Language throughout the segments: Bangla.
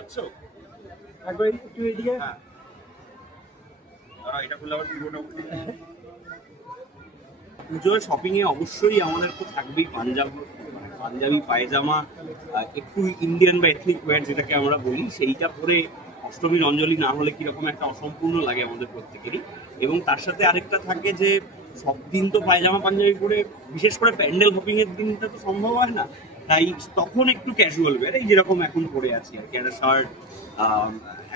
আচ্ছা একবার একটু এদিকে। হ্যাঁ এটা করলে আবার পুরোটা পুজোয় শপিং এ অবশ্যই আমাদের তো থাকবেই পাঞ্জাবি পায়জামা, একটু ইন্ডিয়ান বা এথনিক ওয়্যার যেটাকে আমরা বলি, সেইটা পরে অষ্টমীর অঞ্জলি না হলে কিরকম একটা অসম্পূর্ণ লাগে আমাদের প্রত্যেকেরই। এবং তার সাথে আরেকটা থাকে যে সব দিন তো পায়জামা পাঞ্জাবি পরে, বিশেষ করে প্যান্ডেল হপিং এর দিনটা তো সম্ভব হয় না, তাই তখন একটু ক্যাজুয়াল ওয়্যার, এই যেরকম এখন পরে আছি আর কি, একটা শার্ট,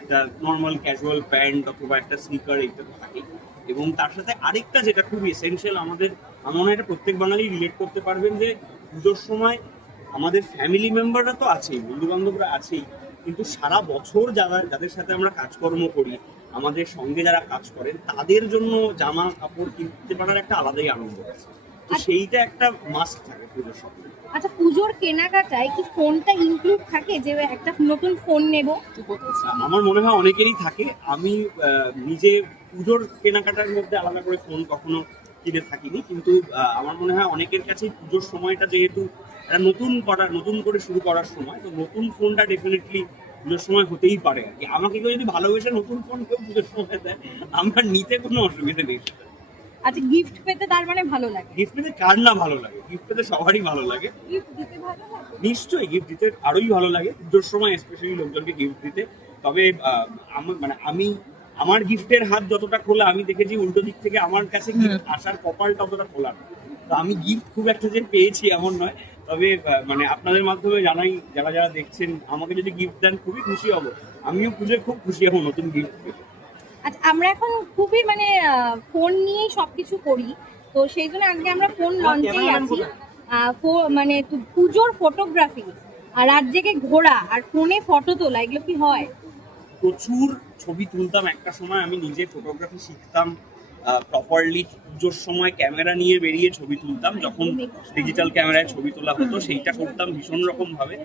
একটা নর্মাল ক্যাজুয়াল প্যান্ট অথবা একটা স্নিকার, এইটা তো থাকেই। এবং তার সাথে আরেকটা যেটা খুব এসেনশিয়াল আমাদের, আমার মনে হয় এটা প্রত্যেক বাঙালি রিলেট করতে পারবেন, যে পুজোর সময় আমাদের ফ্যামিলি মেম্বাররা তো আছেই, বন্ধু বান্ধবরা আছেই, কিন্তু সারা বছর যাদের সাথে আমরা কাজকর্ম করি, আমাদের সঙ্গে যারা কাজ করেন, তাদের জন্য জামা কাপড় কিনতে পারার একটা আলাদাই আনন্দ আছে। তো সেইটা একটা মাস্ট থাকে পুজোর সময়। আচ্ছা, পুজোর কেনাকাটায় কি ফোনটা ইনক্লুড থাকে, যে একটা নতুন ফোন নেব? আমার মনে হয় অনেকেরই থাকে। আমি নিজে পুজোর কেনাকাটার মধ্যে আলাদা করে ফোন কখনো কিনে থাকিনি, কিন্তু আমার মনে হয় অনেকের কাছে পুজোর সময়টা যেহেতু একটা নতুন করে শুরু করার সময়, তো নতুন ফোনটা ডেফিনেটলি পুজোর সময় হতেই পারে আর কি। আমাকে কেউ যদি ভালোবেসে নতুন ফোন কেউ পুজোর সময় দেয়, আমার নিতে কোনো অসুবিধা নেই। আচ্ছা, গিফট পেতে তার মানে ভালো লাগে? গিফট পেতে কার না ভালো লাগে, গিফট পেতে সবারই ভালো লাগে। গিফট দিতে ভালো লাগে? নিশ্চয়ই গিফট দিতে আরোই ভালো লাগে পুজোর সময়, স্পেশালি লোকজনকে গিফট দিতে। তবে আমার গিফটের হাত যতটা খোলা, আমি দেখেছি উল্টো দিক থেকে আমার কাছে গিফট আসার কপালটা ততটা খোলা না। তো আমি গিফট খুব একটা যে পেয়েছি এমন নয়, তবে আপনাদের মাধ্যমে জানাই, যারা দেখছেন, আমাকে যদি গিফট দেন খুবই খুশি হব। আমিও পুজোয় খুব খুশি হব নতুন গিফট পেয়ে। আচ্ছা, আমরা এখন খুবই ফোন নিয়েই সবকিছু করি, তো সেই জন্য আজকে আমরা ফোন লঞ্চেই আছি। পুজোর ফটোগ্রাফি আর রাত জেগে ঘোরা আর ফোনে ফটো তোলা, এগুলো কি হয়? প্রচুর ছবি তুলতাম একটা সময়, আমি নিজে ফটোগ্রাফি শিখতাম প্রপারলি। পুজোর সময় ক্যামেরা নিয়ে বেরিয়ে ছবি তুলতাম, যখন ডিজিটাল ক্যামেরায় ছবি তোলা হতো সেইটা করতাম ভীষণ রকম ভাবে।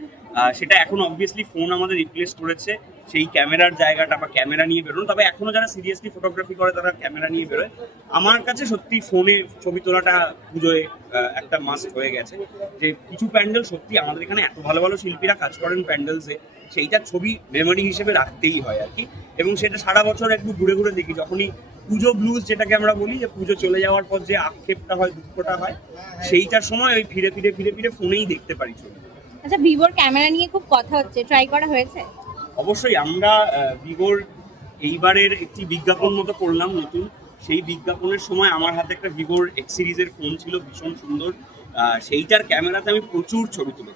সেটা এখন অবভিয়াসলি ফোন আমাদের রিপ্লেস করেছে সেই ক্যামেরার জায়গাটা বা ক্যামেরা নিয়ে বেরোনো। তবে এখনো যারা সিরিয়াসলি ফটোগ্রাফি করে তারা ক্যামেরা নিয়ে বেরোয়। আমার কাছে সত্যি ফোনে ছবি তোলাটা পুজোয় একটা মাস্ট হয়ে গেছে। যে কিছু প্যান্ডেল সত্যি আমাদের এখানে এত ভালো ভালো শিল্পীরা কাজ করেন প্যান্ডেলসে, সেইটা ছবি মেমোরি হিসেবে রাখতেই হয় আর কি। এবং সেটা সারা বছর একটু ঘুরে ঘুরে দেখি, যখনই পুজো ব্লুজ যেটাকে আমরা বলি, যে পুজো চলে যাওয়ার পর যে আক্ষেপটা হয়, দুঃখটা হয়, সেইটার সময় ওই ফিরে ফিরে ফিরে ফিরে ফোনেই দেখতে পারি ছবি। আচ্ছা, ভিভোর ক্যামেরা নিয়ে খুব কথা হচ্ছে, ট্রাই করা হয়েছে? অবশ্যই আমরা ভিভোর এইবারের একটি বিজ্ঞাপন মতো করলাম নতুন। সেই বিজ্ঞাপনের সময় আমার হাতে একটা ভিভোর এক্স সিরিজের ফোন ছিল, ভীষণ সুন্দর। সেইটার ক্যামেরাতে আমি প্রচুর ছবি তুলেছি।